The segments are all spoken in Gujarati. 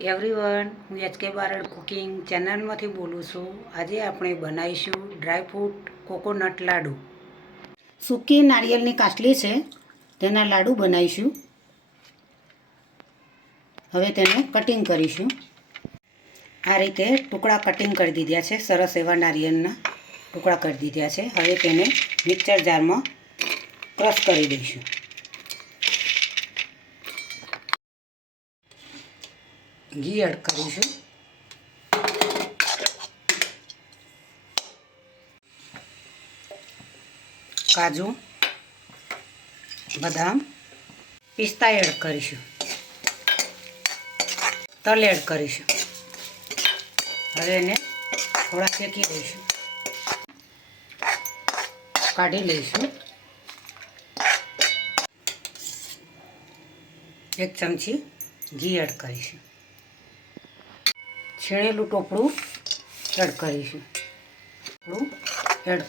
એવરીવન, હું એચકે બારડ કુકિંગ ચેનલમાંથી બોલું છું. આજે આપણે બનાવીશું ડ્રાયફ્રૂટ કોકોનટ લાડુ. સૂકી નારિયેળની કાચલી છે, તેના લાડુ બનાવીશું. હવે તેને કટિંગ કરીશું. આ રીતે ટુકડા કટિંગ કરી દીધા છે. સરસ એવા નારિયેળના ટુકડા કરી દીધા છે. હવે તેને મિક્સર જારમાં ક્રશ કરી દઈશું. ઘી એડ કરીશું. કાજુ, બદામ, પિસ્તા એડ કરીશું. તલ એડ કરીશું. હવે એને થોડા શેકી દઈશું. કાઢી લઈશું. 1 ચમચી ઘી એડ કરીશું. છીણેલું ટોપરું એડ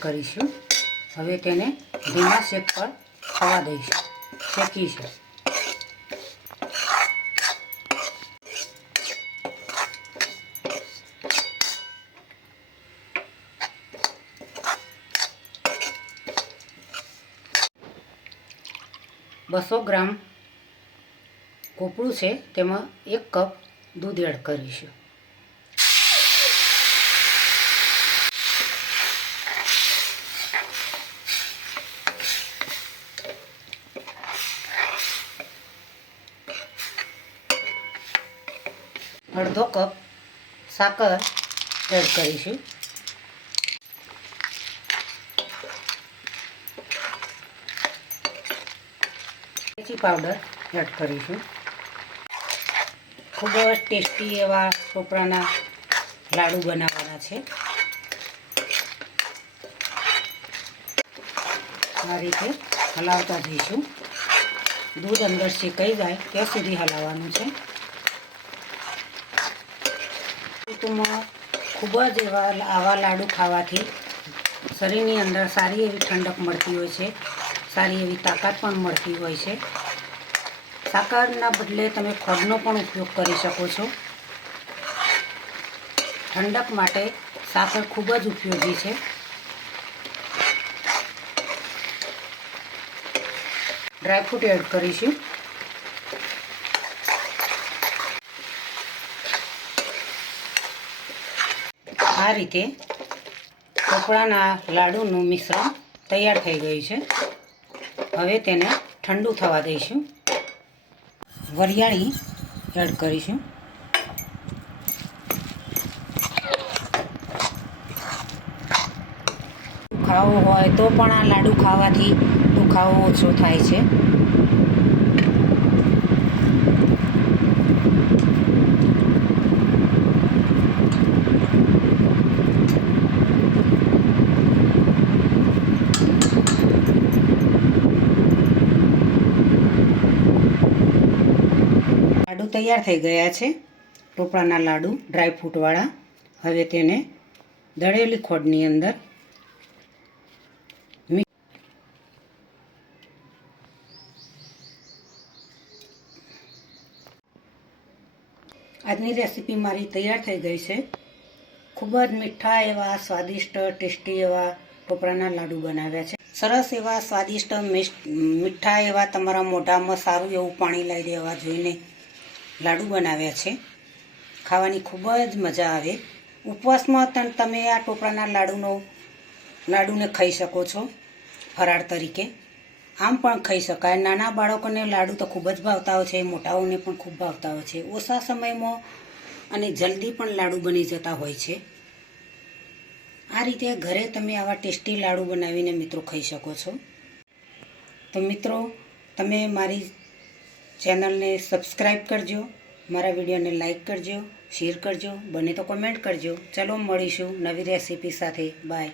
કરીશું. હવે તેને ધીમા શેક પર થવા દઈશું. શેકીશું. બસો ગ્રામ કોપરું છે, તેમાં 1 કપ દૂધ એડ કરીશું. અડધો કપ સાકર એડ કરીશું. ઇલાયચી પાવડર એડ કરીશું. ખૂબ જ ટેસ્ટી એવા ટોપરાના લાડુ બનાવવાના છે. આ રીતે હલાવતા જઈશું. દૂધ અંદર શેકાઈ જાય ત્યાં સુધી હલાવવાનું છે. ઋતુમાં ખૂબ જ આવા લાડુ ખાવાથી શરીરની અંદર સારી એવી ઠંડક મળતી હોય છે. સારી એવી તાકાત પણ મળતી હોય છે. સાકરના બદલે તમે ખોળનો પણ ઉપયોગ કરી શકો છો. ઠંડક માટે સાકર ખૂબ જ ઉપયોગી છે. ડ્રાયફ્રૂટ એડ કરીશું. આ રીતે ટોપરાના લાડુનું મિશ્રણ તૈયાર થઈ ગયું છે. હવે તેને ઠંડુ થવા દઈશું. વરિયાળી એડ કરીશું. ખાવો હોય તો પણ આ લાડુ ખાવાથી દુખાવો ઓછો થાય છે. લાડુ તૈયાર થઈ ગયા છે. ટોપરાના લાડુ ડ્રાયફ્રૂટવાળા. હવે તેને દળેલી ખોળની અંદર આજની રેસીપી મારી તૈયાર થઈ ગઈ છે. ખૂબ જ મીઠા એવા સ્વાદિષ્ટ ટેસ્ટી એવા ટોપરાના લાડુ બનાવ્યા છે. સરસ એવા સ્વાદિષ્ટ મીઠા એવા તમારા મોઢામાં સારું એવું પાણી લઈ દેવા જોઈને લાડુ બનાવ્યા છે. ખાવાની ખૂબ જ મજા આવે. ઉપવાસમાં તમે આ ટોપરાના લાડુને ખાઈ શકો છો ફરાળ તરીકે. આમ પણ ખાઈ શકાય. નાના બાળકોને લાડુ તો ખૂબ જ ભાવતા હોય છે. મોટાઓને પણ ખૂબ ભાવતા હોય છે. ઓછા સમયમાં અને જલ્દી પણ લાડુ બની જતા હોય છે. આ રીતે ઘરે તમે આવા ટેસ્ટી લાડુ બનાવીને મિત્રો ખાઈ શકો છો. તો મિત્રો, તમે મારી ચેનલને સબસ્ક્રાઈબ કરજો. મારા વિડીયોને લાઈક કરજો, શેર કરજો, બને તો કમેન્ટ કરજો. ચલો મળીશું નવી રેસીપી સાથે. બાય.